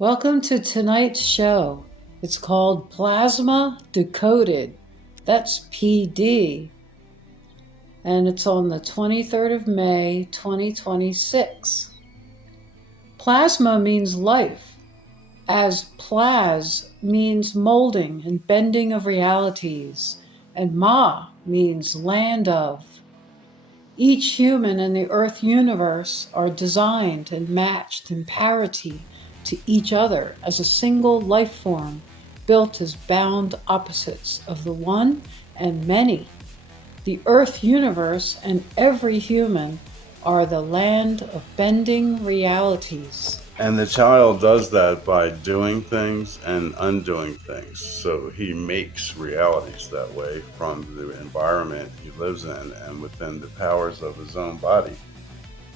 Welcome to tonight's show. It's called Plasma Decoded. That's PD. And it's on the 23rd of May, 2026. Plasma means life, as plas means molding and bending of realities, and ma means land of. Each human in the Earth universe are designed and matched in parity to each other as a single life form, built as bound opposites of the one and many. The Earth universe and every human are the land of bending realities. And the child does that by doing things and undoing things. So he makes realities that way from the environment he lives in and within the powers of his own body.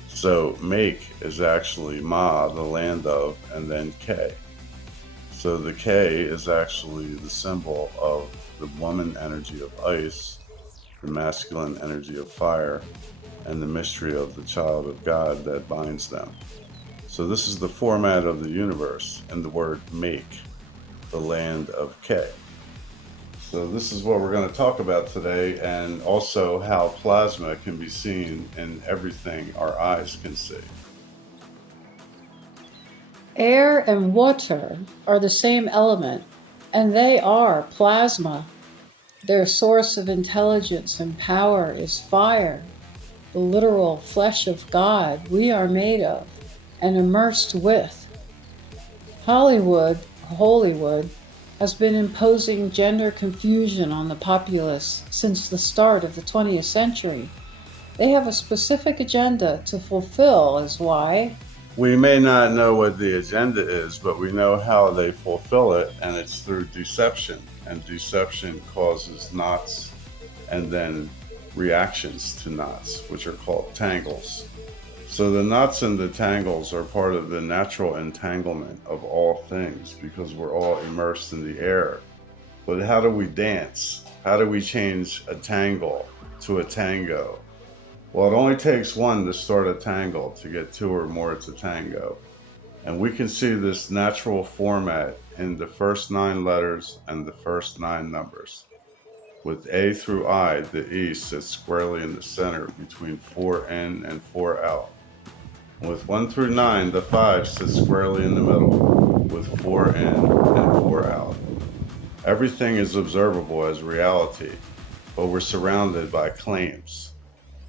So make is actually Ma, the land of, and then K. So the K is actually the symbol of the woman energy of ice, the masculine energy of fire, and the mystery of the child of God that binds them. So this is the format of the universe, and the word make, the land of K. So this is what we're going to talk about today, and also how plasma can be seen in everything our eyes can see. Air and water are the same element, and they are plasma. Their source of intelligence and power is fire, the literal flesh of God we are made of and immersed with. Hollywood has been imposing gender confusion on the populace since the start of the 20th century. They have a specific agenda to fulfill, is why. We may not know what the agenda is, but we know how they fulfill it, and it's through deception. And deception causes knots and then reactions to knots, which are called tangles. So the knots and the tangles are part of the natural entanglement of all things because we're all immersed in the air. But how do we dance? How do we change a tangle to a tango? Well, it only takes one to start a tangle. To get two or more, it's a tango. And we can see this natural format in the first 9 letters and the first 9 numbers. With A through I, the E sits squarely in the center between 4 in and 4 out. With 1 through 9, the 5 sits squarely in the middle, with 4 in and 4 out. Everything is observable as reality, but we're surrounded by claims.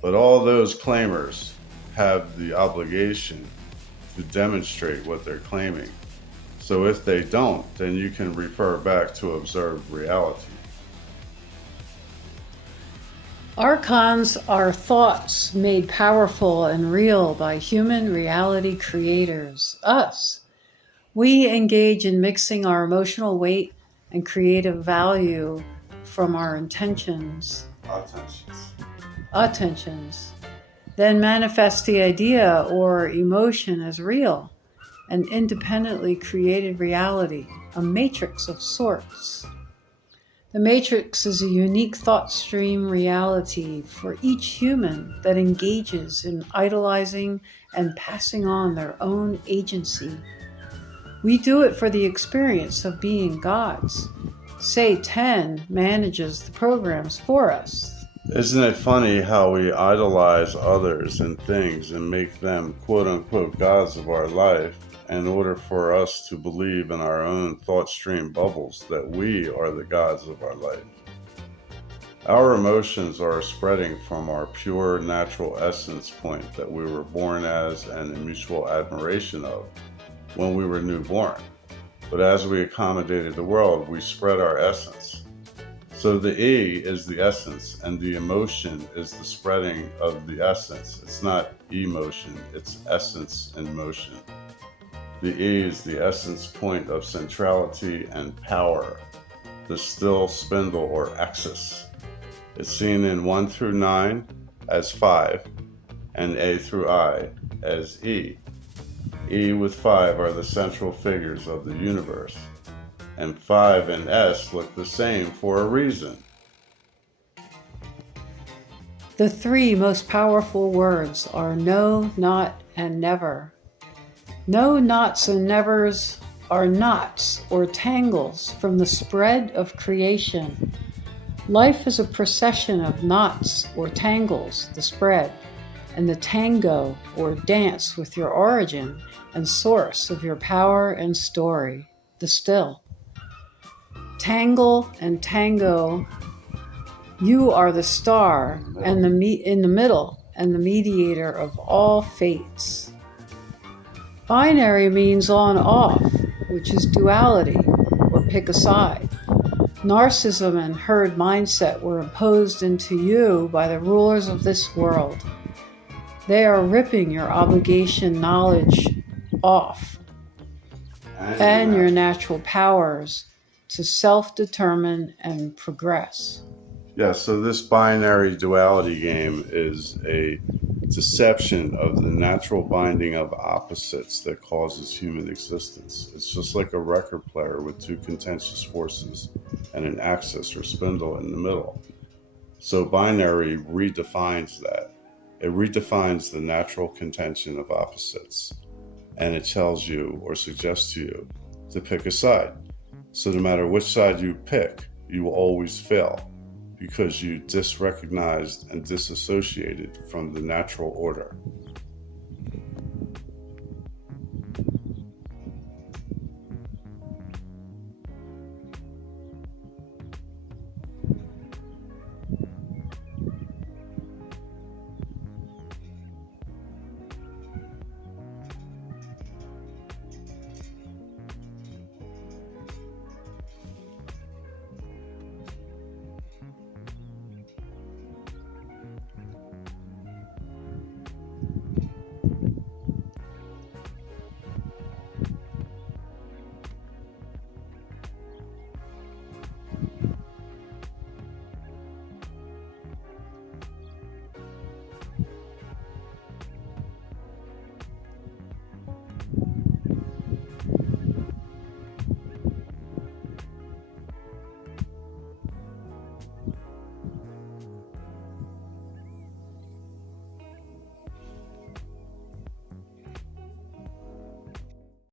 But all those claimers have the obligation to demonstrate what they're claiming. So if they don't, then you can refer back to observed reality. Archons are thoughts made powerful and real by human reality creators, us. We engage in mixing our emotional weight and creative value from our attentions, then manifest the idea or emotion as real, an independently created reality, a matrix of sorts. The matrix is a unique thought stream reality for each human that engages in idolizing and passing on their own agency. We do it for the experience of being gods. Say 10 manages the programs for us. Isn't it funny how we idolize others and things and make them quote-unquote gods of our life in order for us to believe in our own thought stream bubbles that we are the gods of our life? Our emotions are spreading from our pure natural essence point that we were born as and in mutual admiration of when we were newborn. But as we accommodated the world, we spread our essence. So the E is the essence, and the emotion is the spreading of the essence. It's not emotion, it's essence in motion. The E is the essence point of centrality and power, the still spindle or axis. It's seen in 1 through 9 as 5, and A through I as E. E with 5 are the central figures of the universe, and 5 and S look the same for a reason. The 3 most powerful words are no, not, and never. No, nots, and nevers are knots or tangles from the spread of creation. Life is a procession of knots or tangles, the spread, and the tango or dance with your origin and source of your power and story, the still. Tangle and tango, you are the star and in the middle and the mediator of all fates. Binary means on-off, which is duality, or pick a side. Narcissism and herd mindset were imposed into you by the rulers of this world. They are ripping your obligation knowledge off and your natural powers to self-determine and progress. Yeah, so this binary duality game is a deception of the natural binding of opposites that causes human existence. It's just like a record player with two contentious forces and an axis or spindle in the middle. So binary redefines that. It redefines the natural contention of opposites, and it tells you or suggests to you to pick a side. So no matter which side you pick, you will always fail, because you disrecognized and disassociated from the natural order.